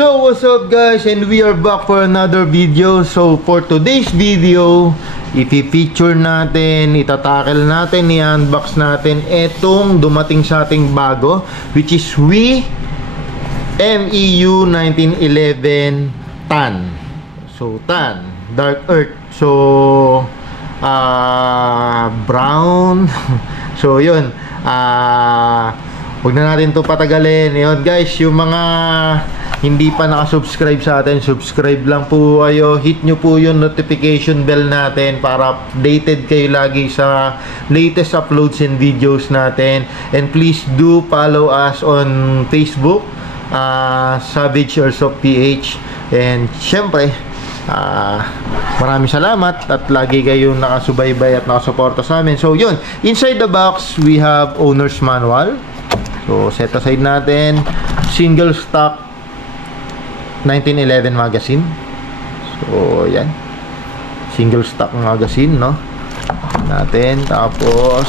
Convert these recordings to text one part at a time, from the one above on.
So what's up guys, and we are back for another video. So for today's video, ipi-feature natin, itatackle natin, i-unbox natin etong dumating sa ating bago, which is WE MEU 1911 Tan. So Tan, Dark Earth. So brown. So yun, huwag na natin to patagalin. Yun guys, yung mga hindi pa nakasubscribe sa atin, subscribe lang po kayo. Hit nyo po yung notification bell natin para updated kayo lagi sa latest uploads and videos natin. And please do follow us on Facebook, Savage Airsoft PH. And syempre, maraming salamat at lagi kayong nakasubaybay at nakasuporta sa amin. So yun, inside the box we have owner's manual. So set aside natin, single stock 1911 magazine. So yan, single stock magazine, no, natin. Tapos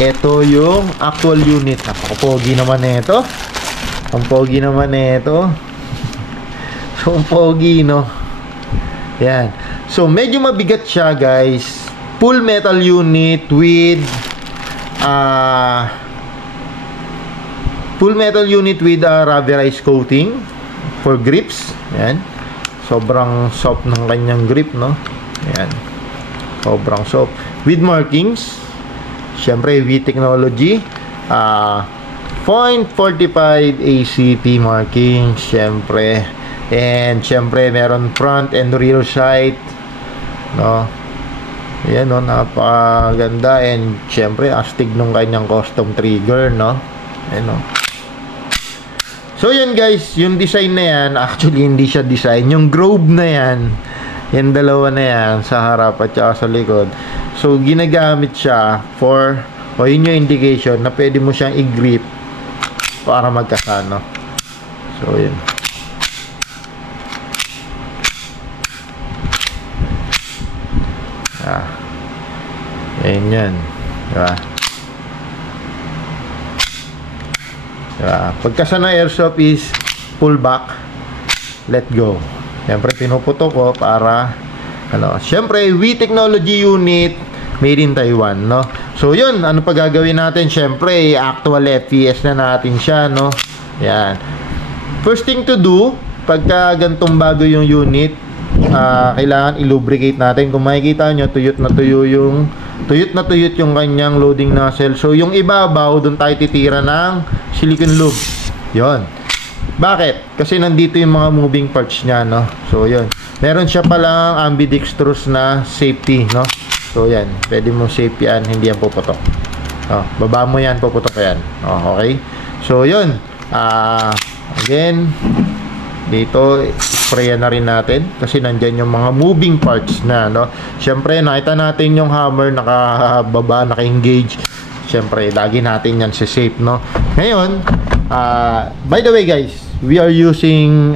ito yung actual unit. Napaka-pogi naman nito. Ang pogi naman nito. So ang pogi, no. Yan. So medyo mabigat siya guys. Full metal unit with rubberized coating for grips. Yan. Sobrang soft ng kanyang grip, no. Yan. Sobrang soft. With markings. Siyempre, WE technology. .45 ACP markings. Siyempre. And siyempre, meron front and rear sight, no. Yan, no. Napakaganda. And siyempre, astig nung kanyang custom trigger, no. Ayan, no. So yan guys, yung design na yan, actually hindi siya design, yung Grove na yan, yung dalawa na yan sa harap at saka sa likod. So ginagamit siya for, yun yung indication na pwede mo siyang i-grip para magkasano. So yun. Ayan yan, diba? Pagka sa airsoft is pull back, let go. Siyempre pinuputo ko para siyempre WE technology unit made in Taiwan, no. So yun, ano pa gagawin natin? Siyempre actual FPS na natin siya, no. Yan. First thing to do, pagka gantong bago yung unit, kailangan i-lubricate natin. Kung makikita nyo, tuyot na tuyot yung kanyang loading nozzle. So yung ibabaw, doon tayo titira ng silicone lube. Yon. Bakit? Kasi nandito yung mga moving parts niya, no. So yun, meron siya palang ambidextrous na safety, no. So yan, pwede mo safe yan, hindi yan puputok. Baba mo yan, puputok yan. Okay. So yun, again, dito sprayan na rin natin kasi nandyan yung mga moving parts na, no. Siyempre nakita natin yung hammer nakababa, naka-engage. Siyempre lagi natin yan sa safe, no. Ngayon, by the way guys, we are using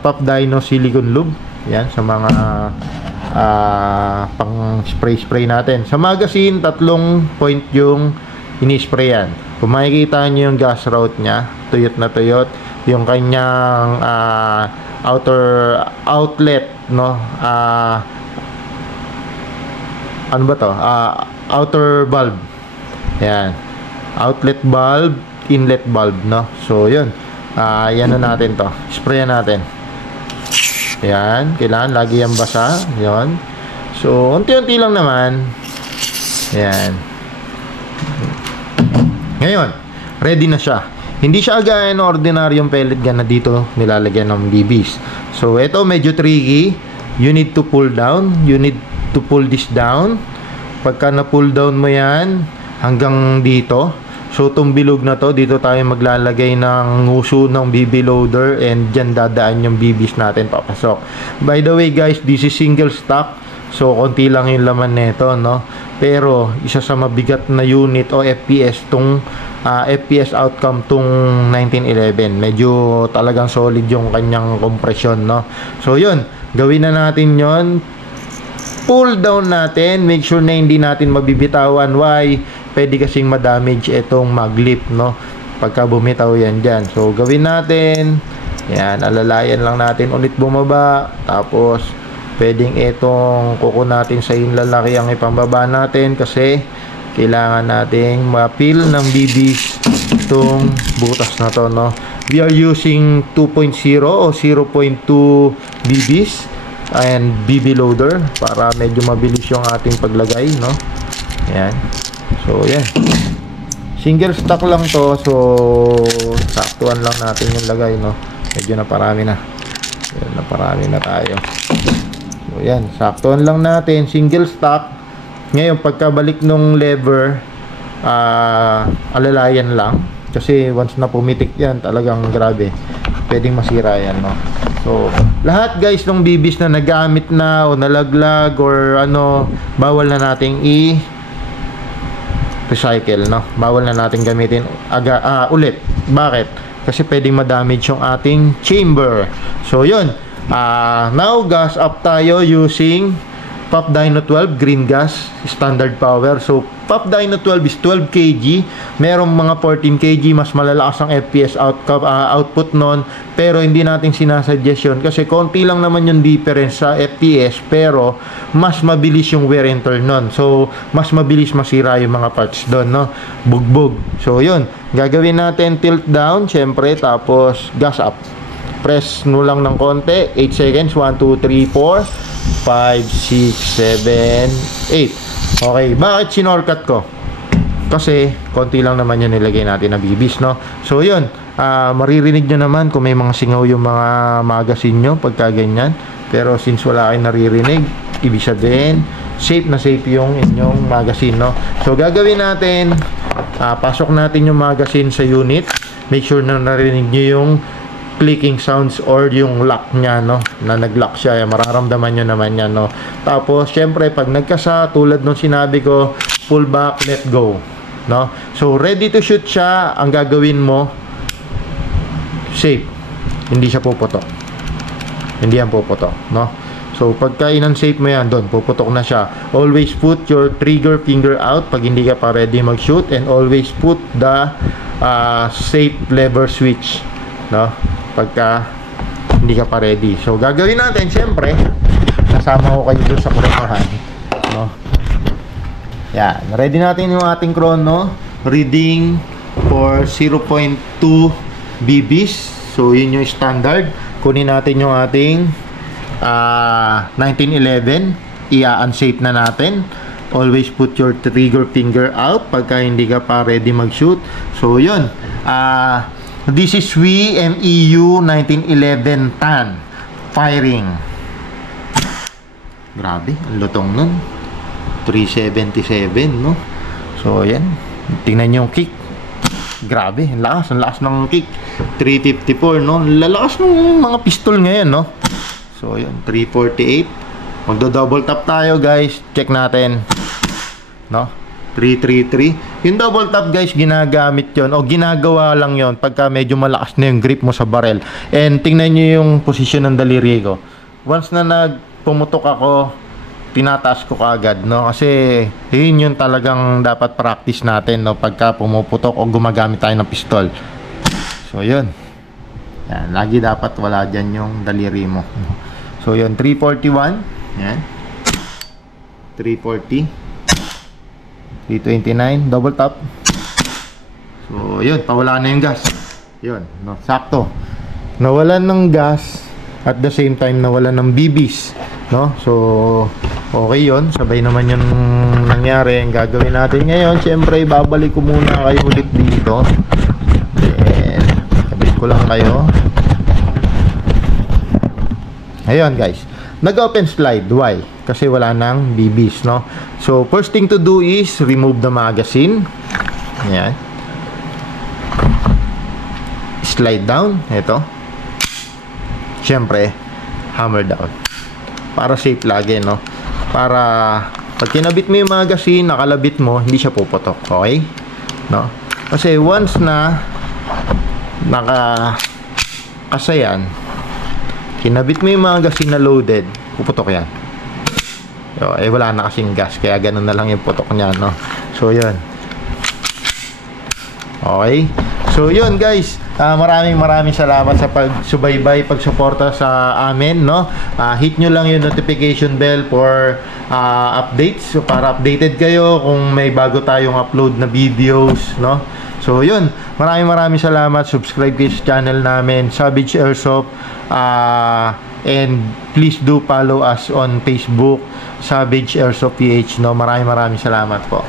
Pop Dino silicone lube. Yan, sa mga pang spray natin. Sa magazine, 3 point yung ini-sprayan. Kung makikita nyo yung gas route nya, tuyot na tuyot. Yung kanyang outer outlet, no, ano ba to? Outer bulb. Yan, outlet bulb, inlet bulb, no. So yun, yan na natin to, sprayan natin. Yan, kailangan lagi yung basa. Yun. So unti-unti lang naman. Yan. Ngayon, ready na siya. Hindi siya gaya ng ordinaryong pellet gun na dito nilalagyan ng BBs. So ito medyo tricky. You need to pull down. You need to pull this down. Pagka na-pull down mo yan hanggang dito, so itong bilog na to, dito tayo maglalagay ng nguso ng BB loader, and dyan dadaan yung BBs natin papasok. By the way guys, this is single stock. So konti lang yung laman nito, no. Pero isa sa mabigat na unit o FPS tong FPS outcome tong 1911. Medyo talagang solid yung kanyang compression, no. So yun, gawin na natin yon. Pull down natin, make sure na hindi natin mabibitawan. Why? Pwede kasing ma-damage itong maglip, no, pagka bumitaw yan dyan. So gawin natin, Yan, alalayan lang natin ulit bumaba. Tapos, pwedeng itong kuko natin sa lalaki ang ipambaba natin kasi kailangan nating ma-fill ng BBs itong butas na to, no? We are using 2.0 o 0.2 BBs and BB loader para medyo mabilis yung ating paglagay, no? Yan. So, yan. Single stock lang to. So, saktuan lang natin yung lagay, no? Medyo naparami na. Yan, naparami na tayo. So, yan. Saktuan lang natin. Single stock. Ngayon, pagkabalik nung lever, alalayan lang. Kasi once na pumitik yan, talagang grabe. Pwedeng masira yan, no? So, lahat guys ng BBs na nagamit na o nalaglag or ano, bawal na nating recycle, no? Bawal na nating gamitin ulit. Bakit? Kasi pwedeng ma-damage yung ating chamber. So, yun. Now, gas up tayo using Pop Dyno 12 green gas standard power. So Pop Dyno 12 is 12 kg. Merong mga 14 kg, mas malalakas ang FPS output nun, pero hindi natin sinasuggest yun kasi konti lang naman yung difference sa FPS, pero mas mabilis yung wear and tear nun. So mas mabilis masira yung mga parts doon, no? Bugbog. So yun, gagawin natin tilt down syempre, tapos gas up. Press no lang ng konti, 8 seconds, 1, 2, 3, 4 5, 6, 7, 8. Okay, bakit sinorkat ko? Kasi konti lang naman yung nilagay natin na BBs, no? So yun, maririnig nyo naman kung may mga singaw yung mga magazine nyo pagka ganyan. Pero since wala kayong naririnig, ibig sabihin safe na safe yung inyong magazine, no? So gagawin natin, pasok natin yung magazine sa unit. Make sure na narinig nyo yung clicking sounds or yung lock nya, no? Na nag-lock siya, mararamdaman nyo naman yan, no? Tapos syempre pag nagkasa, tulad nung sinabi ko, pull back, let go, no? So ready to shoot siya. Ang gagawin mo, safe, hindi siya puputok, hindi yan puputok, no? So pagka in-unsafe mo yan, doon puputok na siya. Always put your trigger finger out pag hindi ka pa ready mag-shoot, and always put the safe lever switch, no? Pagka hindi ka pa ready. So gagawin natin, syempre kasama ko kayo doon sa kuryentahan, no? Yan, ready natin yung ating chrono reading for 0.2 BBs. So yun yung standard. Kunin natin yung ating 1911, i-unsafe na natin. Always put your trigger finger out pagka hindi ka pa ready mag-shoot. So yun, this is WMEU 1911 TAN firing. Grabe, ang lutong nun. 377, no? So, yan. Tingnan nyo yung kick. Grabe, ang lakas ng kick. 354, no? Lalakas ng mga pistol ngayon, no? So, yun, 348. Magdo-double tap tayo, guys. Check natin. No? 333. Yung double tap, guys, ginagamit yon o ginagawa lang yon pagka medyo malakas na yung grip mo sa barrel. And tingnan nyo yung posisyon ng daliri ko. Once na nagpumutok ako, tinataas ko kaagad, no? Kasi yun yung talagang dapat practice natin, no? Pagka pumuputok o gumagamit tayo ng pistol. So yun, yan, lagi dapat wala dyan yung daliri mo. So yun, 341. Yan, 340, 329, double tap. So yun, pawala na yung gas. Yun, no? Sakto, nawalan ng gas at the same time nawalan ng BBs, no? So okay yun, sabay naman yung nangyari. Ang gagawin natin ngayon, syempre babalik ko muna kayo ulit dito. Then sabit ko lang kayo. Ayun guys, nag-open slide. Why? Kasi wala nang BBs, no? So first thing to do is remove the magazine. Ayan, slide down. Ito, syempre hammer down para safe lagi, no? Para pag kinabit mo yung magazine, nakalabit mo, hindi siya puputok. Okay? No? Kasi once na naka-kasayan, kinabit mo yung magazine na loaded, puputok yan. So, wala na kasing gas, kaya ganun na lang yung putok niya, no? So yun. Okay? So yun guys, maraming salamat sa pagsubaybay, pagsuporta sa amin, no? Hit nyo lang yung notification bell for updates, so para updated kayo kung may bago tayong upload na videos, no? So yun, maraming salamat. Subscribe kayo sa channel namin, Savage Airsoft, and please do follow us on Facebook, Savage Airsoft PH, no? Maraming salamat po.